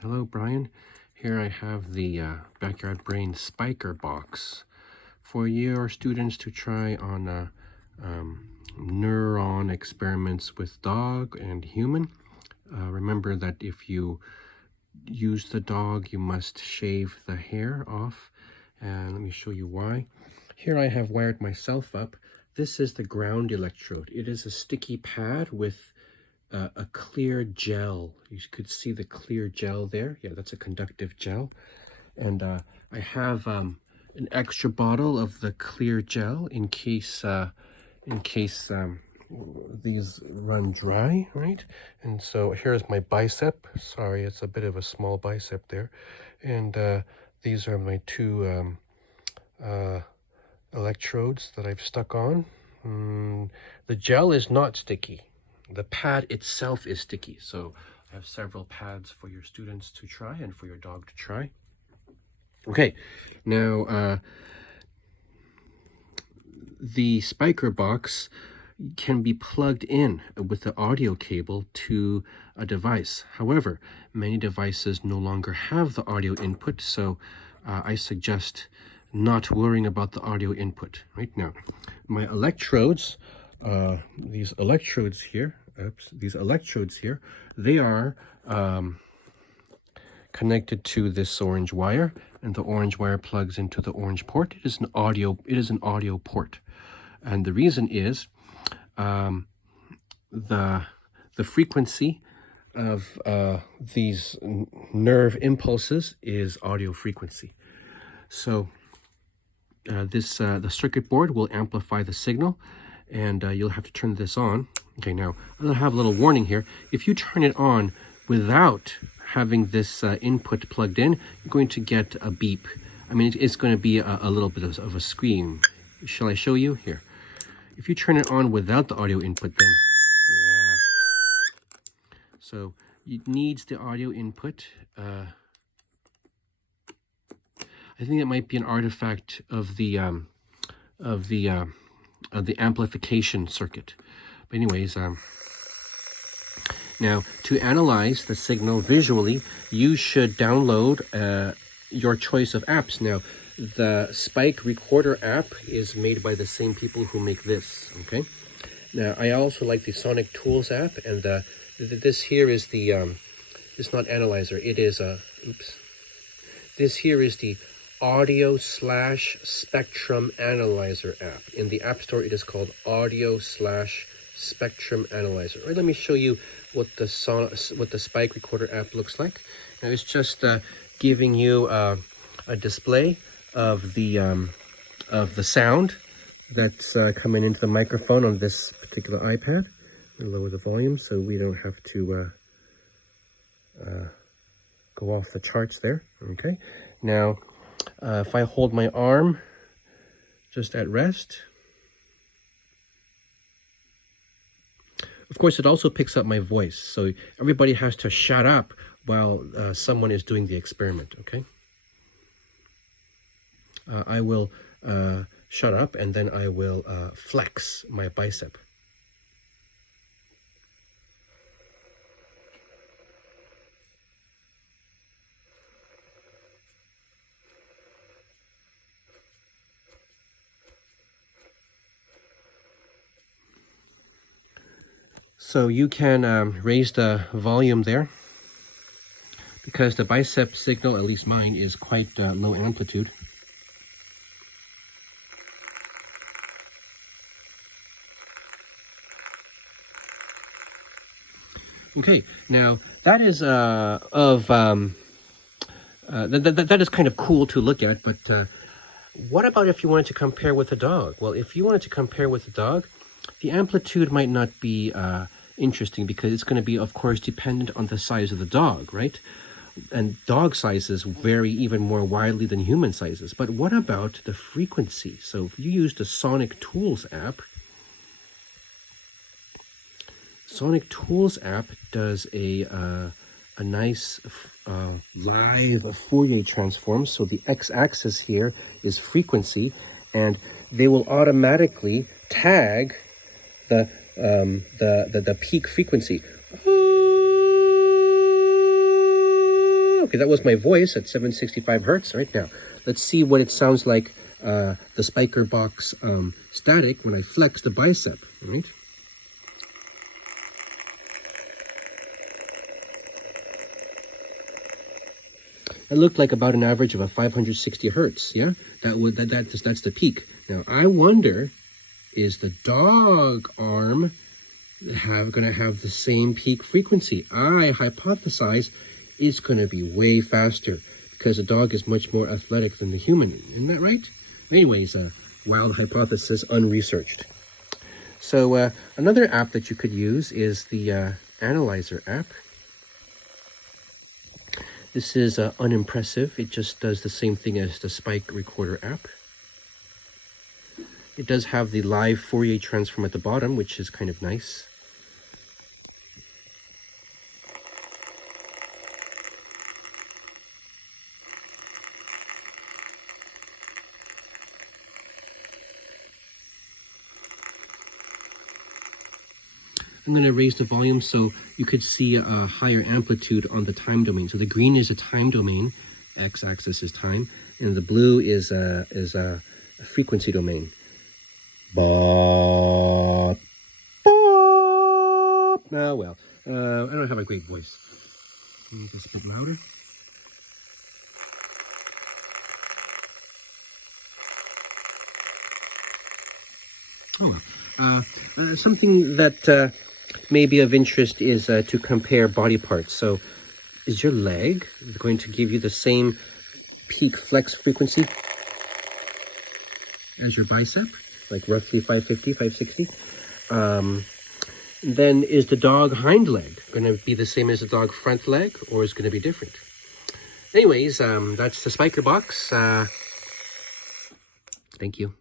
Hello, Brian. Here I have the Backyard Brain Spiker box for your students to try on neuron experiments with dog and human. Remember that if you use the dog, you must shave the hair off. And let me show you why. Here I have wired myself up. This is the ground electrode. It is a sticky pad with a clear gel. You could see the clear gel there. Yeah, that's a conductive gel. And I have an extra bottle of the clear gel in case these run dry, right? And so here's my bicep. Sorry, it's a bit of a small bicep there. And these are my two electrodes that I've stuck on. The gel is not sticky. The pad itself is sticky. So I have several pads for your students to try and for your dog to try. Okay, now the spiker box can be plugged in with the audio cable to a device. However, many devices no longer have the audio input, so I suggest not worrying about the audio input. Right now, my electrodes, these electrodes here, they are connected to this orange wire, and the orange wire plugs into the orange port. It is an audio port, and the reason is the frequency of these nerve impulses is audio frequency. So the circuit board will amplify the signal, and you'll have to turn this on. Okay, now I'll have a little warning here. If you turn it on without having this input plugged in, you're going to get a beep. I mean, it's going to be a little bit of a scream. Shall I show you? Here. If you turn it on without the audio input, then yeah. So it needs the audio input. I think it might be an artifact of the amplification circuit. But anyways, now to analyze the signal visually, you should download your choice of apps. Now, the Spike Recorder app is made by the same people who make this. Okay. Now, I also like the Sonic Tools app, and this here is the it's not analyzer. It is This here is the Audio/Spectrum Analyzer app. In the App Store, it is called Audio/Spectrum Analyzer. All right, let me show you what the Spike Recorder app looks like. Now, it's just giving you a display of the sound that's coming into the microphone on this particular iPad. I'll lower the volume so we don't have to go off the charts there. Okay. Now, if I hold my arm just at rest, of course, it also picks up my voice. So everybody has to shut up while someone is doing the experiment. Okay. I will shut up, and then I will flex my bicep. So you can raise the volume there, because the bicep signal, at least mine, is quite low amplitude. Okay, now that is that is kind of cool to look at, but what about if you wanted to compare with a dog? Well, if you wanted to compare with a dog, the amplitude might not be interesting, because it's going to be, of course, dependent on the size of the dog, right? And dog sizes vary even more widely than human sizes. But what about the frequency? So if you use the Sonic Tools app, does a nice live Fourier transform. So the x-axis here is frequency, and they will automatically tag the peak frequency. Okay, that was my voice at 765 hertz. Right now, let's see what it sounds like, the Spiker Box static when I flex the bicep, right? It looked like about an average of a 560 hertz, yeah? That's the peak. Now, I wonder, is the dog arm going to have the same peak frequency? I hypothesize it's going to be way faster because the dog is much more athletic than the human. Isn't that right? Anyways, wild hypothesis, unresearched. So another app that you could use is the Analyzer app. This is unimpressive. It just does the same thing as the Spike Recorder app. It does have the live Fourier transform at the bottom, which is kind of nice. I'm going to raise the volume so you could see a higher amplitude on the time domain. So the green is a time domain, x-axis is time, and the blue is a frequency domain. Bop, bop. Oh, well, I don't have a great voice. Make this a bit louder. Oh, well. Something that may be of interest is to compare body parts. So is your leg going to give you the same peak flex frequency as your bicep, like roughly 550, 560? Then is the dog hind leg going to be the same as the dog front leg, or is it going to be different? Anyways, that's the Spiker Box. Thank you.